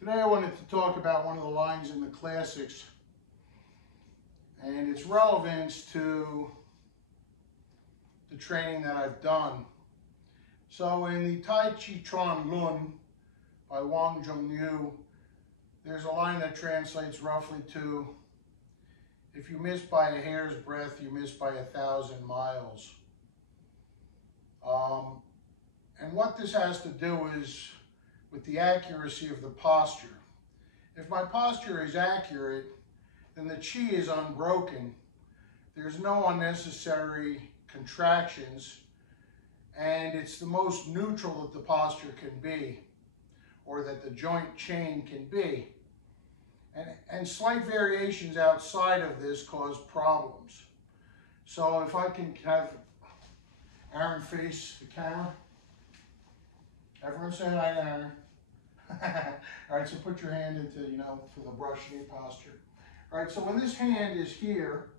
Today I wanted to talk about one of the lines in the classics and its relevance to the training that I've done. So in the Taijiquan Lun by Wang Zhongyue, there's a line that translates roughly to, if you miss by a hair's breadth, you miss by 1,000 miles. And what this has to do is with the accuracy of the posture. If my posture is accurate, then the chi is unbroken. There's no unnecessary contractions, and it's the most neutral that the posture can be, or that the joint chain can be. And slight variations outside of this cause problems. So if I can have Aaron face the camera. Everyone say hi to Aaron. All right, so put your hand into, for the brush knee posture. All right, so when this hand is here,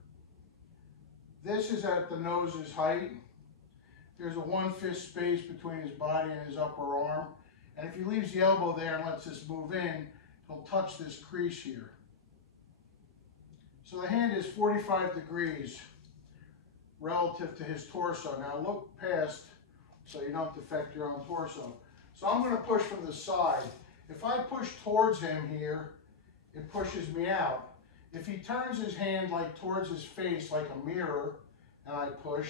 this is at the nose's height. There's a 1/5 space between his body and his upper arm. And if he leaves the elbow there and lets this move in, he'll touch this crease here. So the hand is 45 degrees relative to his torso. Now look past so you don't affect your own torso. So I'm going to push from the side. If I push towards him here, it pushes me out. If he turns his hand like towards his face like a mirror and I push,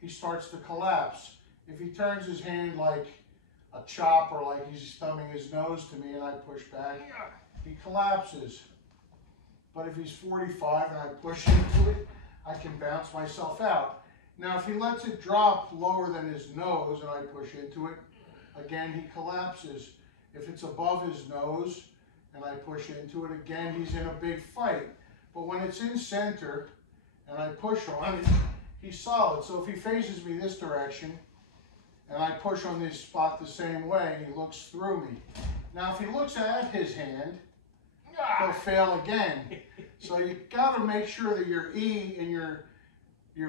he starts to collapse. If he turns his hand like a chopper, like he's thumbing his nose to me and I push back, he collapses. But if he's 45 and I push into it, I can bounce myself out. Now if he lets it drop lower than his nose and I push into it, again he collapses. If it's above his nose and I push into it, again he's in a big fight. But when it's in center and I push on it, he's solid. So if he faces me this direction and I push on this spot the same way, he looks through me. Now if he looks at his hand, he'll fail again. So you got to make sure that your E and your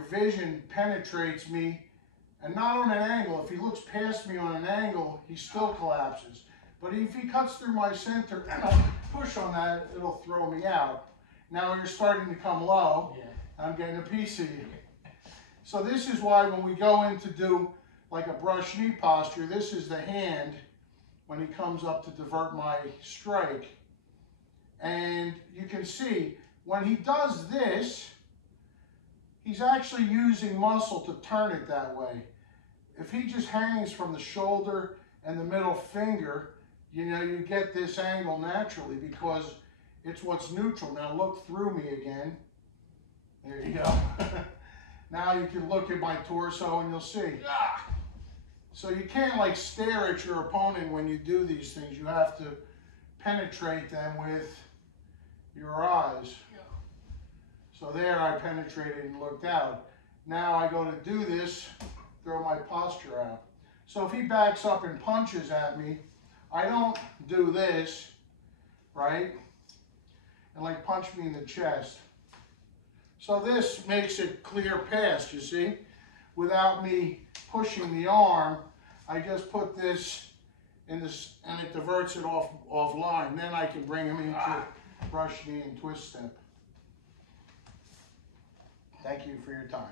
vision penetrates me, and not on an angle. If he looks past me on an angle, he still collapses. But if he cuts through my center and I push on that, it'll throw me out. Now you're starting to come low. I'm getting a piece of you. So this is why when we go in to do like a brush knee posture, this is the hand when he comes up to divert my strike. And you can see when he does this, he's actually using muscle to turn it that way. If he just hangs from the shoulder and the middle finger, you get this angle naturally because it's what's neutral. Now look through me again. There you go. Now you can look at my torso and you'll see. So you can't like stare at your opponent when you do these things. You have to penetrate them with your eyes. So there I penetrated and looked out. Now I go to do this, throw my posture out. So if he backs up and punches at me, I don't do this, right? And like punch me in the chest. So this makes it clear past, you see? Without me pushing the arm, I just put this in this and it diverts it offline. Then I can bring him into brush knee and twist step. Thank you for your time.